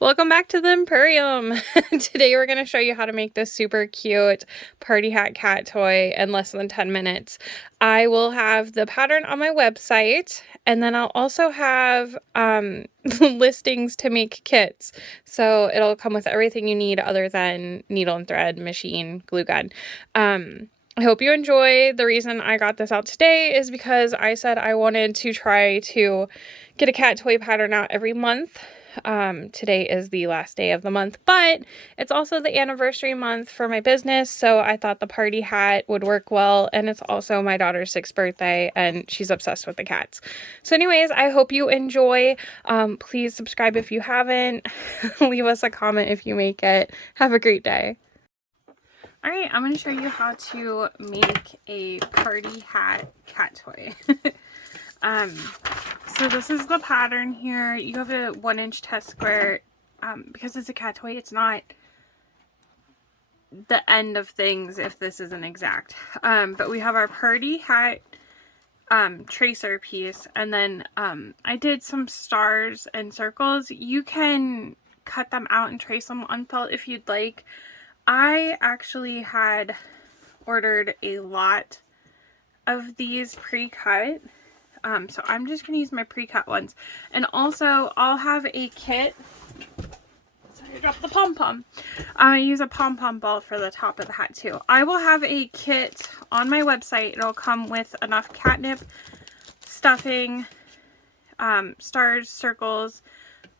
Welcome back to the Empurrium. Today we're going to show you how to make this super cute party hat cat toy in less than 10 minutes. I will have the pattern on my website, and then I'll also have listings to make kits. So it'll come with everything you need other than needle and thread, machine, glue gun. I hope you enjoy. The reason I got this out today is because I said I wanted to try to get a cat toy pattern out every month. Today is the last day of the month, but it's also the anniversary month for my business, so I thought the party hat would work well, and it's also my daughter's 6th birthday, and she's obsessed with the cats. So anyways, I hope you enjoy. Please subscribe if you haven't. Leave us a comment if you make it. Have a great day. Alright, I'm going to show you how to make a party hat cat toy. So this is the pattern here. You have a 1-inch test square. Because it's a cat toy, it's not the end of things if this isn't exact. But we have our party hat tracer piece, and then I did some stars and circles. You can cut them out and trace them on felt if you'd like. I actually had ordered a lot of these pre-cut. So I'm just going to use my pre-cut ones. And also, I'll have a kit. Sorry, I dropped the pom-pom. I use a pom-pom ball for the top of the hat too. I will have a kit on my website. It'll come with enough catnip, stuffing, stars, circles,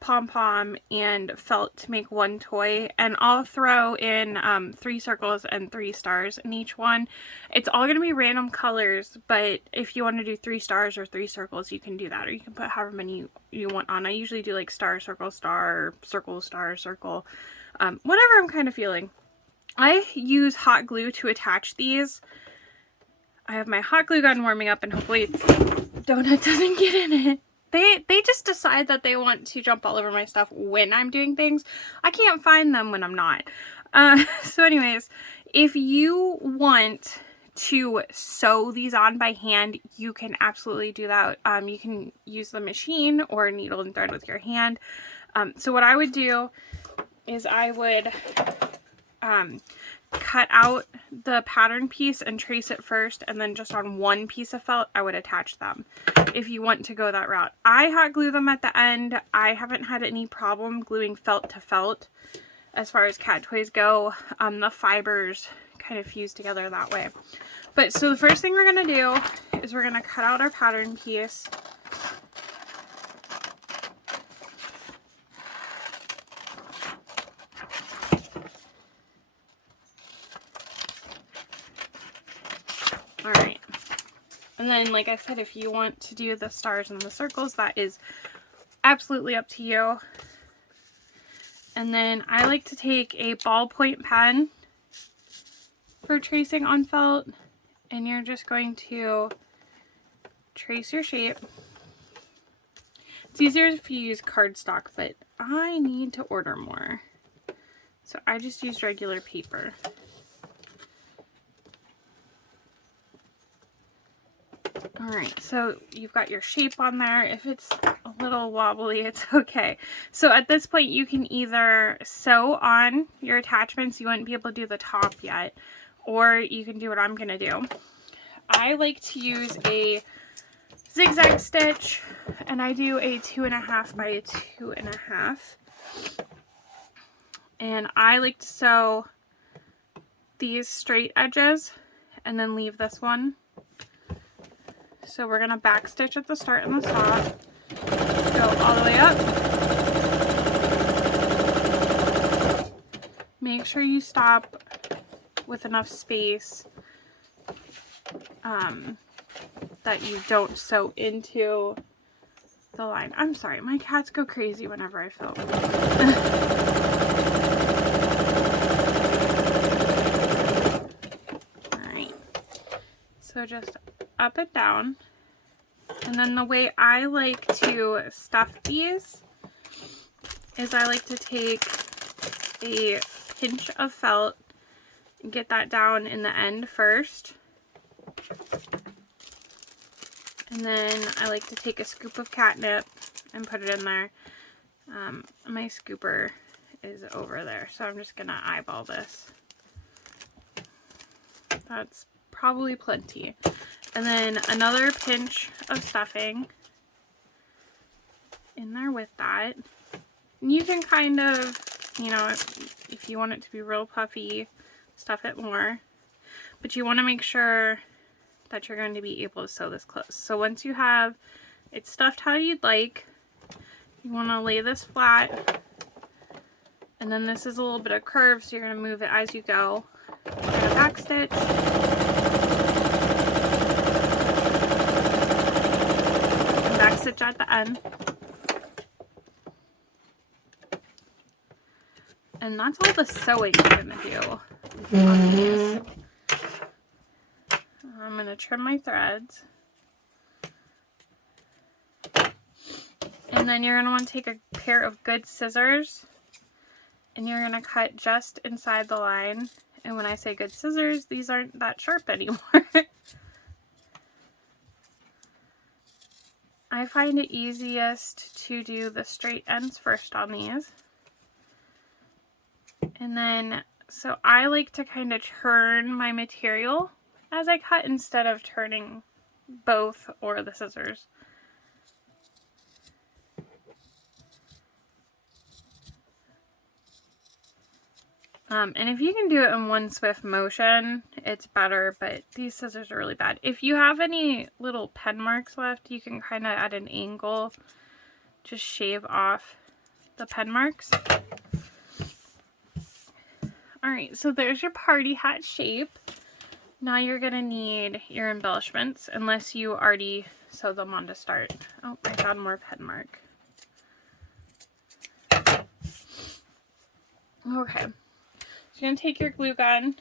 pom-pom, and felt to make one toy, and I'll throw in 3 circles and 3 stars in each one. It's all going to be random colors, but if you want to do 3 stars or 3 circles, you can do that, or you can put however many you want on. I usually do like star, circle, star, circle, star, circle, whatever I'm kind of feeling. I use hot glue to attach these. I have my hot glue gun warming up, and hopefully donut doesn't get in it. They just decide that they want to jump all over my stuff when I'm doing things. I can't find them when I'm not. So anyways, if you want to sew these on by hand, you can absolutely do that. You can use the machine or needle and thread with your hand. So what I would do is I would cut out the pattern piece and trace it first, and then just on one piece of felt I would attach them if you want to go that route. I hot glue them at the end. I haven't had any problem gluing felt to felt as far as cat toys go. The fibers kind of fuse together that way. But so the first thing we're going to do is we're going to cut out our pattern piece. Alright, and then like I said, if you want to do the stars and the circles, that is absolutely up to you. And then I like to take a ballpoint pen for tracing on felt, and you're just going to trace your shape. It's easier if you use cardstock, but I need to order more, so I just used regular paper. Alright, so you've got your shape on there. If it's a little wobbly, it's okay. So at this point, you can either sew on your attachments. You wouldn't be able to do the top yet, or you can do what I'm going to do. I like to use a zigzag stitch, and I do a 2.5 by 2.5. And I like to sew these straight edges and then leave this one. So we're going to back stitch at the start and the stop, go all the way up. Make sure you stop with enough space that you don't sew into the line. I'm sorry, my cats go crazy whenever I film. Alright, so just up and down. And then the way I like to stuff these is I like to take a pinch of felt and get that down in the end first. And then I like to take a scoop of catnip and put it in there. My scooper is over there, so I'm just gonna eyeball this. That's probably plenty. And then another pinch of stuffing in there with that. And you can kind of, you know, if you want it to be real puffy, stuff it more. But you want to make sure that you're going to be able to sew this close. So once you have it stuffed how you'd like, you want to lay this flat. And then this is a little bit of curve, so you're going to move it as you go. You're going to back stitch. And back stitch at the end. And that's all the sewing I'm going to do on these. I'm going to trim my threads. And then you're going to want to take a pair of good scissors. And you're going to cut just inside the line. And when I say good scissors, these aren't that sharp anymore. I find it easiest to do the straight ends first on these. And then, so I like to kind of turn my material as I cut instead of turning both or the scissors. And if you can do it in one swift motion, it's better, but these scissors are really bad. If you have any little pen marks left, you can kind of at an angle just shave off the pen marks. Alright, so there's your party hat shape. Now you're going to need your embellishments, unless you already sewed them on to start. Oh, I found more pen mark. Okay. So you're going to take your glue gun,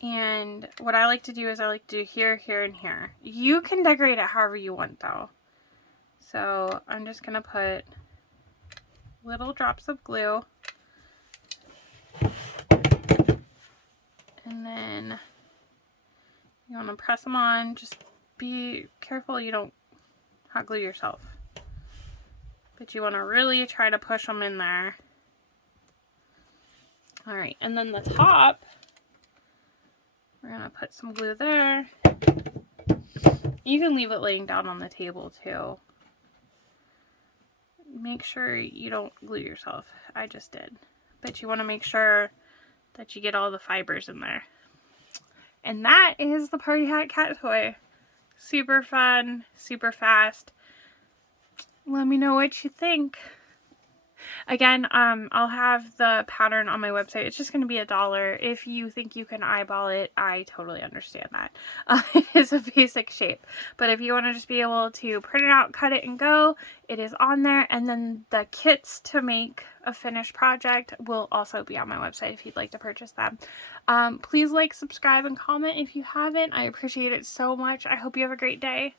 and what I like to do is I like to do here, here, and here. You can decorate it however you want though. So I'm just going to put little drops of glue, and then you want to press them on. Just be careful you don't hot glue yourself, but you want to really try to push them in there. Alright, and then the top, we're going to put some glue there. You can leave it laying down on the table too. Make sure you don't glue yourself. I just did. But you want to make sure that you get all the fibers in there. And that is the Party Hat cat toy. Super fun, super fast. Let me know what you think. Again, I'll have the pattern on my website. It's just going to be $1. If you think you can eyeball it, I totally understand that. It is a basic shape. But if you want to just be able to print it out, cut it, and go, it is on there. And then the kits to make a finished project will also be on my website if you'd like to purchase them. Please like, subscribe, and comment if you haven't. I appreciate it so much. I hope you have a great day.